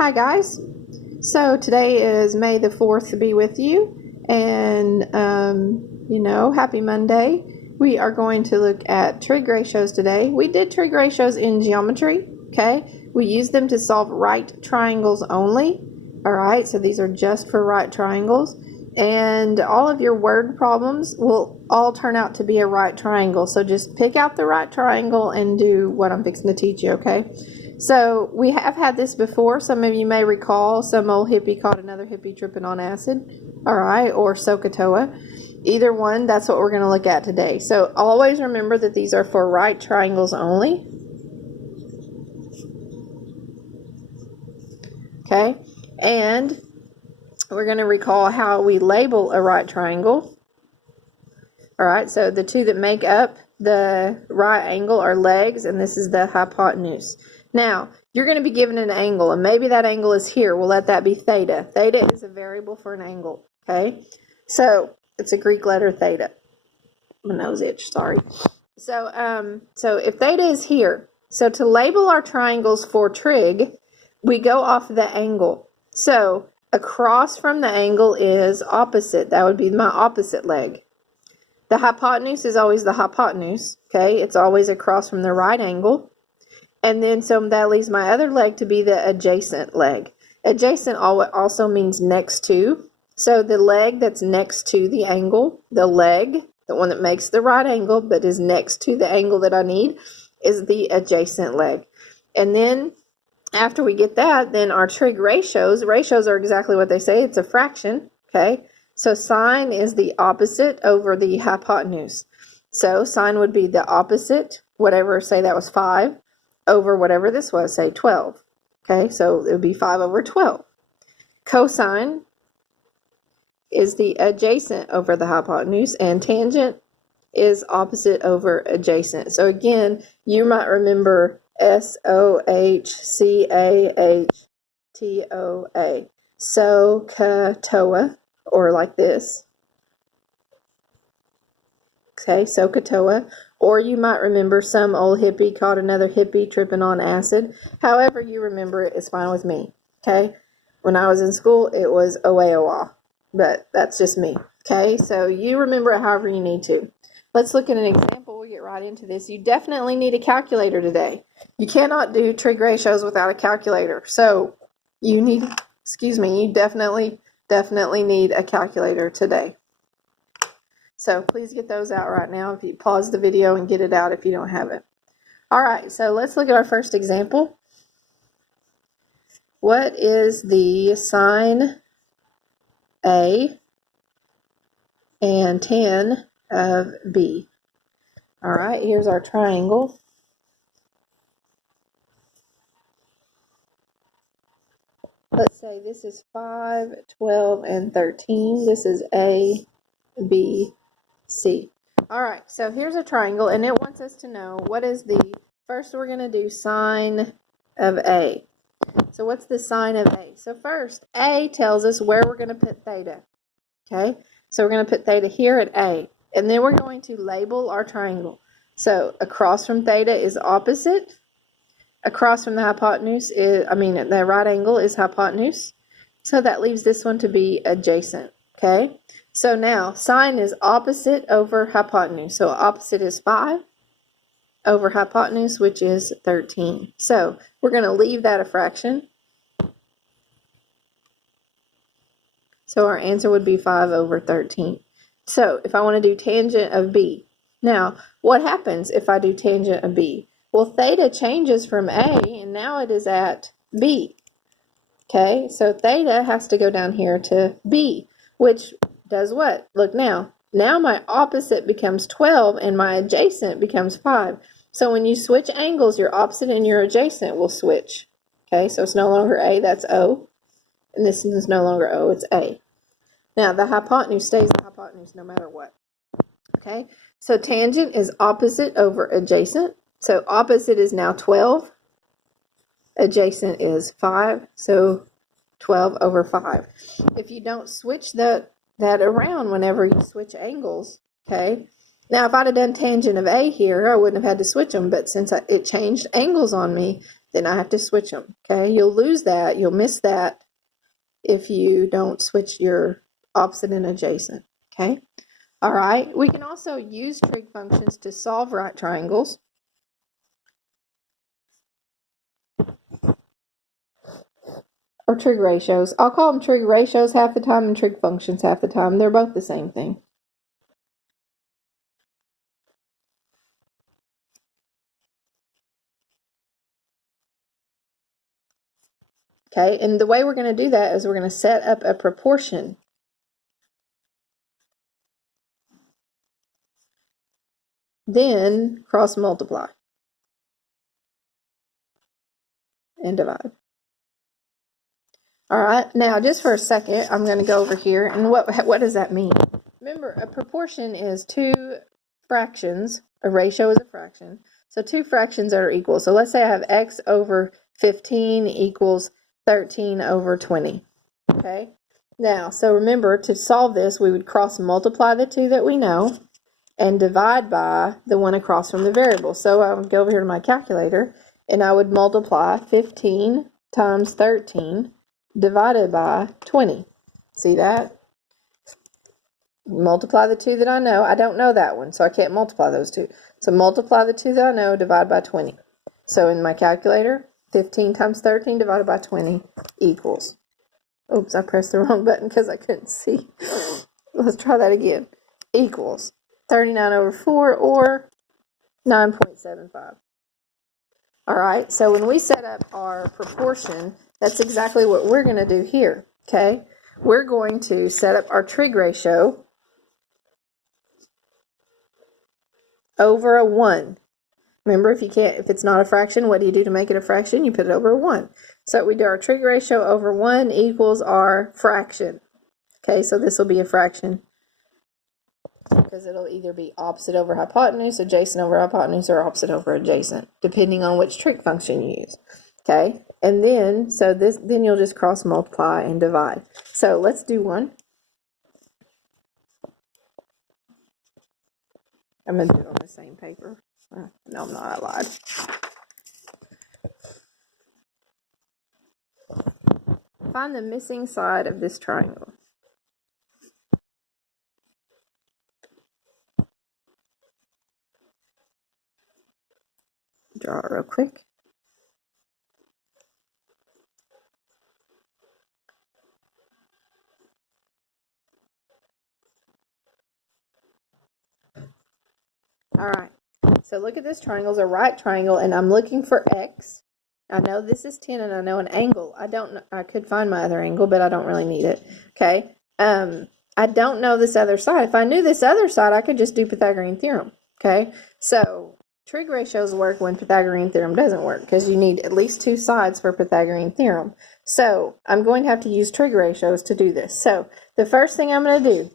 Hi guys, so today is May the 4th to be with you, and happy Monday. We are going to look at trig ratios today. We did trig ratios in geometry, okay? We used them to solve right triangles only, alright? So these are just for right triangles, and all of your word problems will all turn out to be a right triangle. So just pick out the right triangle and do what I'm fixing to teach you, okay? So we have had this before. Some of you may recall some old hippie caught another hippie tripping on acid, all right, or SOHCAHTOA. Either one, that's what we're going to look at today. So always remember that these are for right triangles only. Okay, and we're going to recall how we label a right triangle. All right, so the two that make up the right angle are legs, and this is the hypotenuse. Now, you're going to be given an angle, and maybe that angle is here. We'll let that be theta. Theta is a variable for an angle, okay? So, it's a Greek letter theta. My nose itch, sorry. So if theta is here, so to label our triangles for trig, we go off the angle. So, across from the angle is opposite. That would be my opposite leg. The hypotenuse is always the hypotenuse, okay? It's always across from the right angle. And then so that leaves my other leg to be the adjacent leg. Adjacent also means next to. So the leg that's next to the angle, the leg, the one that makes the right angle but is next to the angle that I need, is the adjacent leg. And then after we get that, then our trig ratios are exactly what they say. It's a fraction, okay? So sine is the opposite over the hypotenuse. So sine would be the opposite, whatever, say that was 5, over whatever this was, say 12. Okay, so it would be 5 over 12. Cosine is the adjacent over the hypotenuse, and tangent is opposite over adjacent. So again, you might remember SOHCAHTOA. SOHCAHTOA, or like this. Okay, SOHCAHTOA. Or you might remember some old hippie caught another hippie tripping on acid. However you remember it is fine with me, okay? When I was in school, it was OAOA, but that's just me, okay? So you remember it however you need to. Let's look at an example. We'll get right into this. You definitely need a calculator today. You cannot do trig ratios without a calculator. So you definitely need a calculator today. So please get those out right now. If you pause the video and get it out if you don't have it. All right, so let's look at our first example. What is the sine A and tan of B? All right, here's our triangle. Let's say this is 5, 12, and 13. This is A, B, C. All right, so here's a triangle, and it wants us to know what is first we're going to do sine of A. So what's the sine of A? So first, A tells us where we're going to put theta. Okay, so we're going to put theta here at A, and then we're going to label our triangle. So across from theta is opposite. Across from the hypotenuse the right angle is hypotenuse. So that leaves this one to be adjacent. Okay, so now sine is opposite over hypotenuse. So opposite is 5 over hypotenuse, which is 13. So we're going to leave that a fraction. So our answer would be 5 over 13. So if I want to do tangent of B. Now, what happens if I do tangent of B? Well, theta changes from A, and now it is at B. Okay, so theta has to go down here to B, which does what? Look now. Now my opposite becomes 12, and my adjacent becomes 5. So when you switch angles, your opposite and your adjacent will switch. Okay, so it's no longer A, that's O. And this is no longer O, it's A. Now, the hypotenuse stays the hypotenuse no matter what. Okay, so tangent is opposite over adjacent. So opposite is now 12. Adjacent is 5. So 12 over 5. If you don't switch that around whenever you switch angles, okay? Now, if I'd have done tangent of A here, I wouldn't have had to switch them. But since it changed angles on me, then I have to switch them. Okay, you'll lose that, you'll miss that if you don't switch your opposite and adjacent. Okay, all right. We can also use trig functions to solve right triangles. Or trig ratios. I'll call them trig ratios half the time and trig functions half the time. They're both the same thing. Okay, and the way we're going to do that is we're going to set up a proportion. Then cross multiply and divide. All right, now just for a second, I'm going to go over here, and what does that mean? Remember, a proportion is two fractions. A ratio is a fraction. So two fractions that are equal. So let's say I have x over 15 equals 13 over 20. Okay? Now, so remember, to solve this, we would cross multiply the two that we know and divide by the one across from the variable. So I would go over here to my calculator, and I would multiply 15 times 13 divided by 20. See that? Multiply the two that I know. I don't know that one, so I can't multiply those two. So multiply the two that I know, divide by 20. So in my calculator, 15 times 13 divided by 20 equals. Oops, I pressed the wrong button because I couldn't see. Let's try that again. Equals 39 over 4 or 9.75. All right, so when we set up our proportion, that's exactly what we're going to do here, okay? We're going to set up our trig ratio over a 1. Remember, if it's not a fraction, what do you do to make it a fraction? You put it over a 1. So we do our trig ratio over 1 equals our fraction. Okay, so this will be a fraction because it'll either be opposite over hypotenuse, adjacent over hypotenuse, or opposite over adjacent, depending on which trig function you use. Okay, and then then you'll just cross multiply and divide. So let's do one. I'm going to do it on the same paper. No, I'm not. I lied. Find the missing side of this triangle. Draw it real quick. All right. So look at this triangle. It's a right triangle, and I'm looking for x. I know this is 10, and I know an angle. I could find my other angle, but I don't really need it. Okay. I don't know this other side. If I knew this other side, I could just do Pythagorean theorem. Okay. So trig ratios work when Pythagorean theorem doesn't work because you need at least two sides for Pythagorean theorem. So I'm going to have to use trig ratios to do this. So the first thing I'm going to do,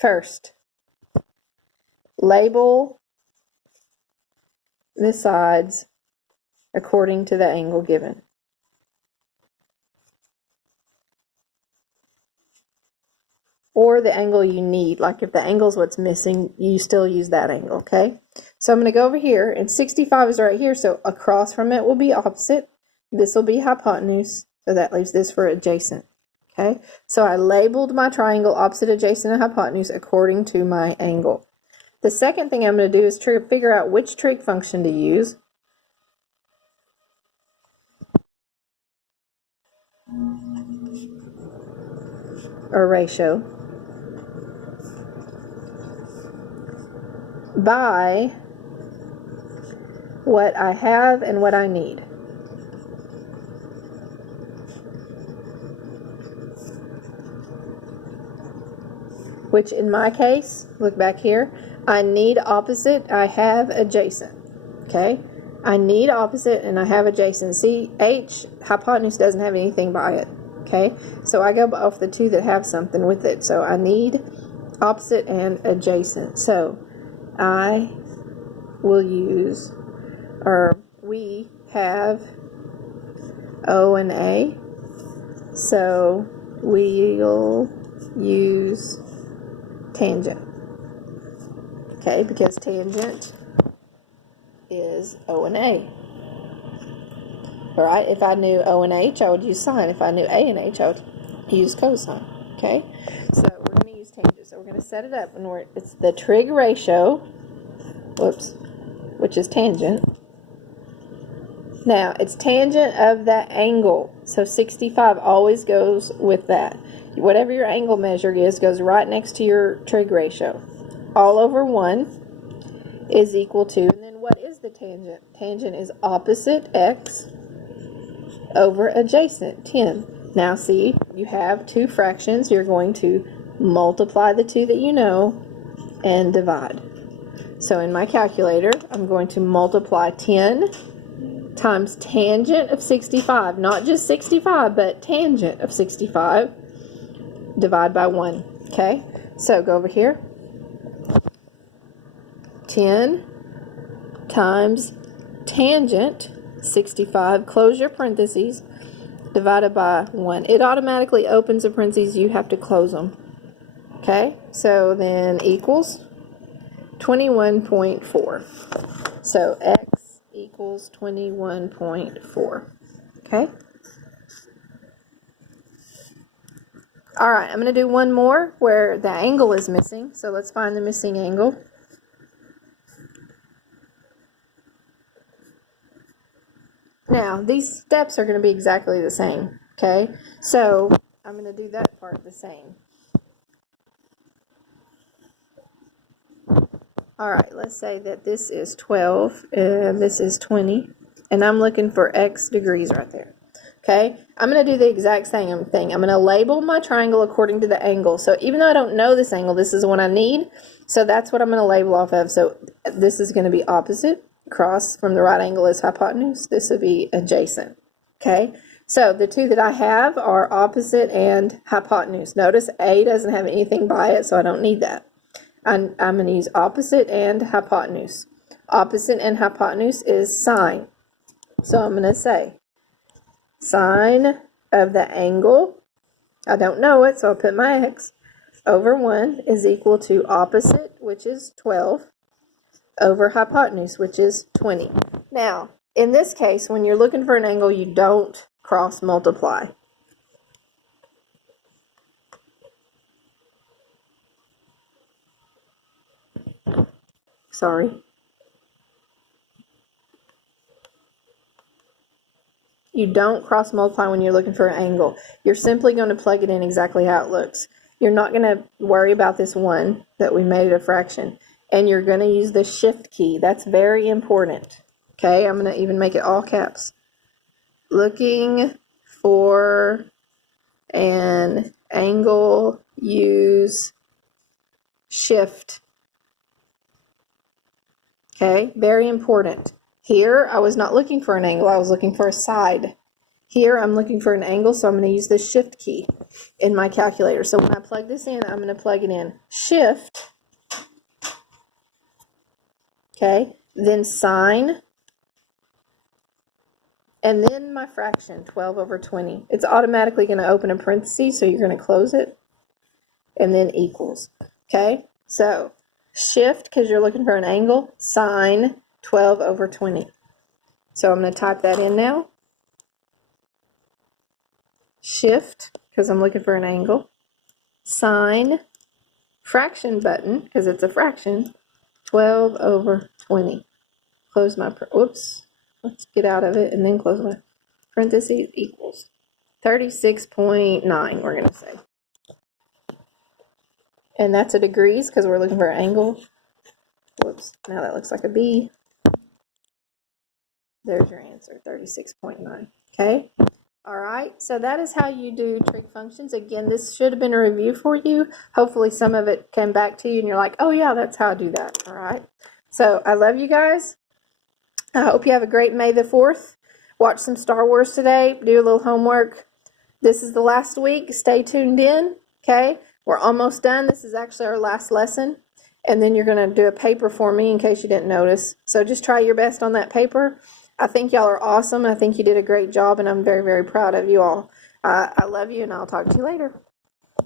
first, label the sides according to the angle given. Or the angle you need. Like if the angle is what's missing, you still use that angle, okay? So I'm going to go over here, and 65 is right here, so across from it will be opposite. This will be hypotenuse, so that leaves this for adjacent, okay? So I labeled my triangle opposite, adjacent, and hypotenuse according to my angle. The second thing I'm going to do is figure out which trig function to use. Or ratio. By what I have and what I need. Which in my case, look back here, I need opposite, I have adjacent. Okay? I need opposite and I have adjacent. See, hypotenuse doesn't have anything by it. Okay? So I go off the two that have something with it. So I need opposite and adjacent. So I will use, or we have O and A. So we'll use tangent. Okay, because tangent is O and A. All right, if I knew O and H, I would use sine. If I knew A and H, I would use cosine. Okay, so we're going to use tangent. So we're going to set it up, and it's the trig ratio, which is tangent. Now, it's tangent of that angle, so 65 always goes with that. Whatever your angle measure is goes right next to your trig ratio. All over 1 is equal to, and then what is the tangent? Tangent is opposite x over adjacent, 10. Now see, you have two fractions. You're going to multiply the two that you know and divide. So in my calculator, I'm going to multiply 10 times tangent of 65, not just 65, but tangent of 65, divide by 1. Okay, so go over here. 10 times tangent 65, close your parentheses, divided by 1. It automatically opens the parentheses, you have to close them. Okay, so then equals 21.4. So x equals 21.4. Okay. All right, I'm going to do one more where the angle is missing. So let's find the missing angle. Now, these steps are going to be exactly the same. Okay, so I'm going to do that part the same. All right, let's say that this is 12 and this is 20, and I'm looking for x degrees right there. Okay, I'm going to do the exact same thing. I'm going to label my triangle according to the angle. So even though I don't know this angle, this is what I need. So that's what I'm going to label off of. So this is going to be opposite. Across from the right angle is hypotenuse. This would be adjacent. Okay, so the two that I have are opposite and hypotenuse. Notice A doesn't have anything by it, so I don't need that. I'm going to use opposite and hypotenuse. Opposite and hypotenuse is sine. So I'm going to say sine of the angle, I don't know it, so I'll put my x, over 1 is equal to opposite, which is 12, over hypotenuse, which is 20. Now, in this case, when you're looking for an angle, you don't cross multiply. Sorry. You don't cross multiply when you're looking for an angle. You're simply going to plug it in exactly how it looks. You're not going to worry about this 1 that we made it a fraction. And you're going to use the shift key. That's very important. Okay, I'm going to even make it all caps. Looking for an angle, use shift. Okay, very important. Here, I was not looking for an angle. I was looking for a side. Here, I'm looking for an angle, so I'm going to use the shift key in my calculator. So when I plug this in, I'm going to plug it in shift. Okay, then sine, and then my fraction, 12 over 20. It's automatically going to open a parenthesis, so you're going to close it, and then equals. Okay, so shift, because you're looking for an angle, sine 12 over 20. So I'm going to type that in now. Shift, because I'm looking for an angle, sine, fraction button, because it's a fraction, 12 over 20. Close my, whoops, let's get out of it and then close my parentheses, equals 36.9, we're going to say. And that's a degrees because we're looking for an angle. Whoops, now that looks like a B. There's your answer, 36.9. Okay. All right, so that is how you do trig functions. Again, this should have been a review for you. Hopefully some of it came back to you and you're like, oh yeah, that's how I do that. All right, so I love you guys. I hope you have a great May the 4th. Watch some Star Wars today. Do a little homework. This is the last week. Stay tuned in, okay? We're almost done. This is actually our last lesson. And then you're going to do a paper for me in case you didn't notice. So just try your best on that paper. I think y'all are awesome. I think you did a great job, and I'm very, very proud of you all. I love you, and I'll talk to you later.